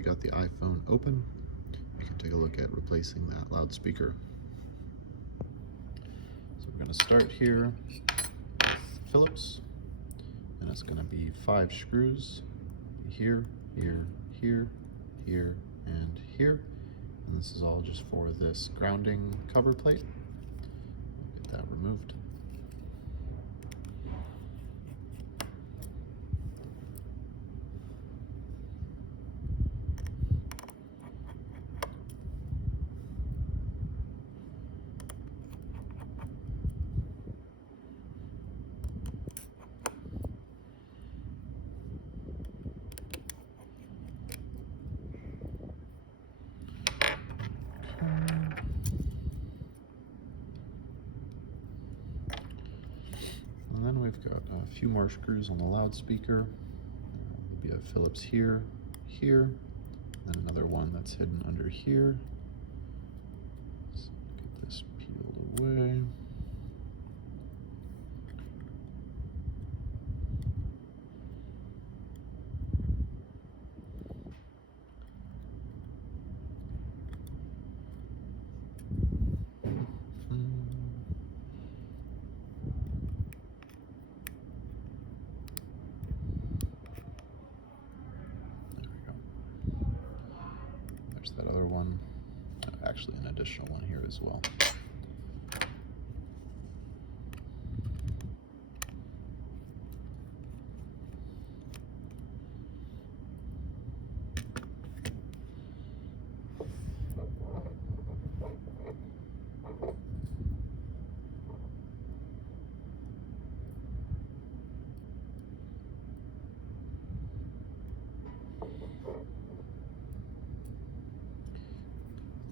you got the iPhone open, we can take a look at replacing that loudspeaker. So we're going to start here with Phillips, and it's going to be 5 screws here, here, here, here, and here. And this is all just for this grounding cover plate. Get that removed. And then we've got a few more screws on the loudspeaker. Maybe a Phillips here, here, and then another one that's hidden under here. Let's get this peeled away. That other one, actually an additional one here as well.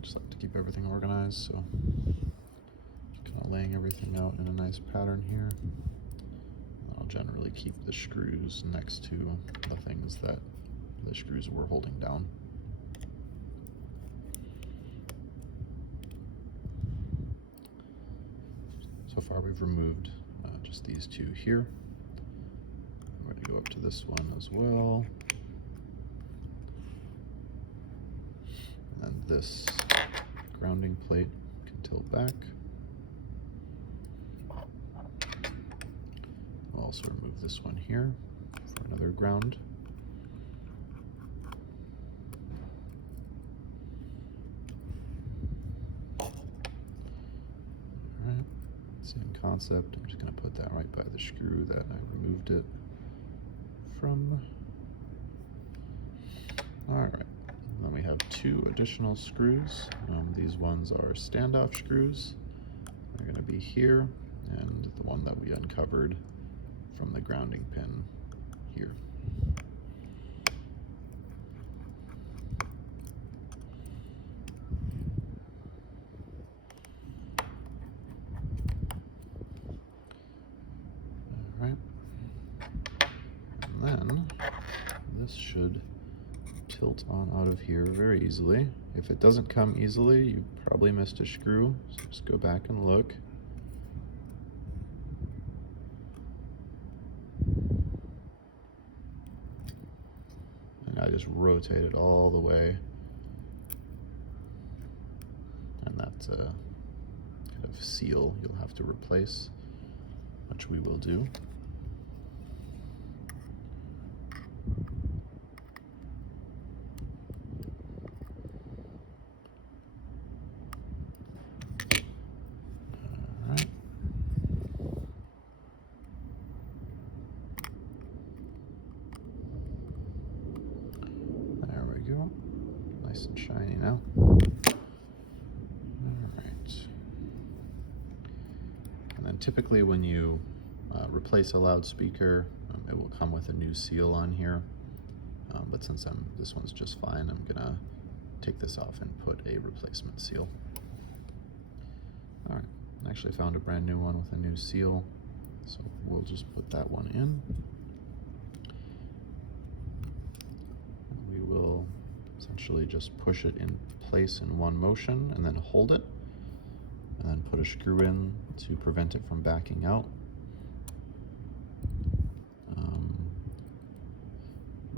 Just like to keep everything organized, so kind of laying everything out in a nice pattern here. I'll generally keep the screws next to the things that the screws were holding down. So far we've removed just these 2 here. I'm going to go up to this one as well. And this grounding plate can tilt back. I'll also remove this one here for another ground. Alright, same concept. I'm just going to put that right by the screw that I removed it from. Alright. Then we have 2 additional screws. These ones are standoff screws. They're going to be here, and the one that we uncovered from the grounding pin here. All right. And then this should tilt on out of here very easily. If it doesn't come easily, you probably missed a screw, so just go back and look. And I just rotate it all the way, and that's a kind of seal you'll have to replace, which we will do. Nice and shiny now. All right. And then typically when you replace a loudspeaker, it will come with a new seal on here. But since this one's just fine, I'm gonna take this off and put a replacement seal. All right, I actually found a brand new one with a new seal, so we'll just put that one in. We will essentially just push it in place in one motion and then hold it, and then put a screw in to prevent it from backing out.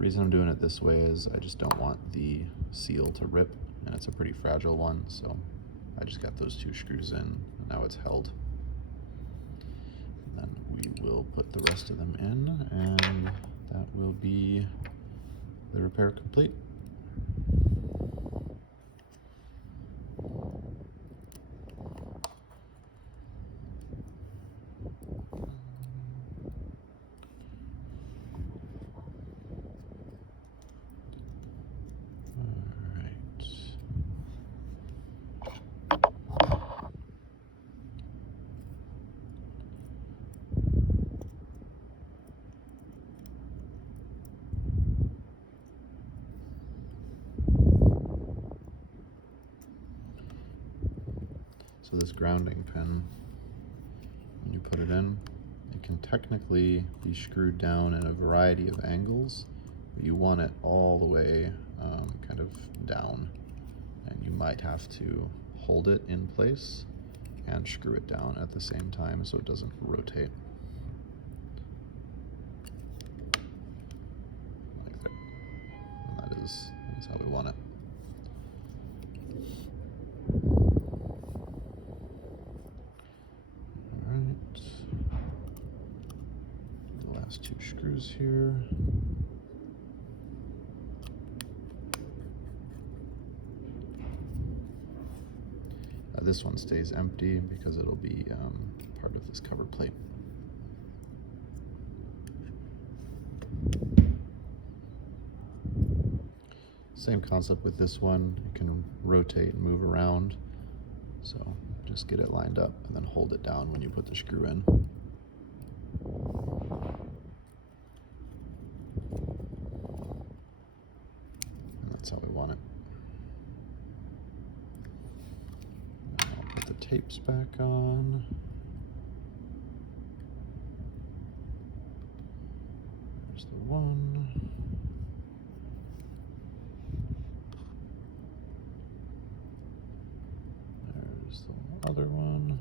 The reason I'm doing it this way is I just don't want the seal to rip, and it's a pretty fragile one, so I just got those 2 screws in, and now it's held. And then we will put the rest of them in, and that will be the repair complete. So this grounding pin, when you put it in, it can technically be screwed down in a variety of angles, but you want it all the way kind of down, and you might have to hold it in place and screw it down at the same time so it doesn't rotate. Like that. And that is how we want it. Last 2 screws here. This one stays empty because it'll be part of this cover plate. Same concept with this one. You can rotate and move around. So just get it lined up and then hold it down when you put the screw in. That's how we want it. And I'll put the tapes back on. There's the one. There's the other one.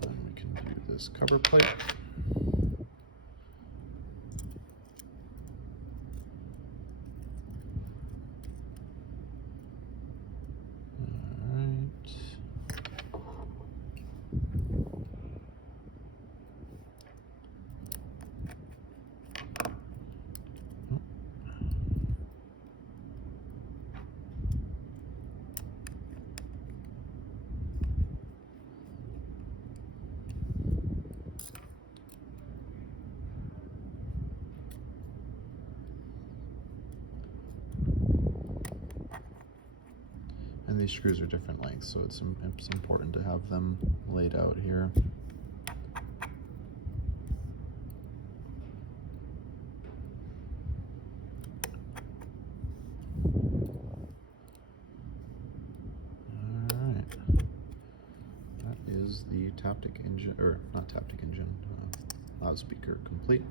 Then we can view this cover plate. And these screws are different lengths, so it's important to have them laid out here. Alright. That is the Taptic engine, or not Taptic engine, loudspeaker complete.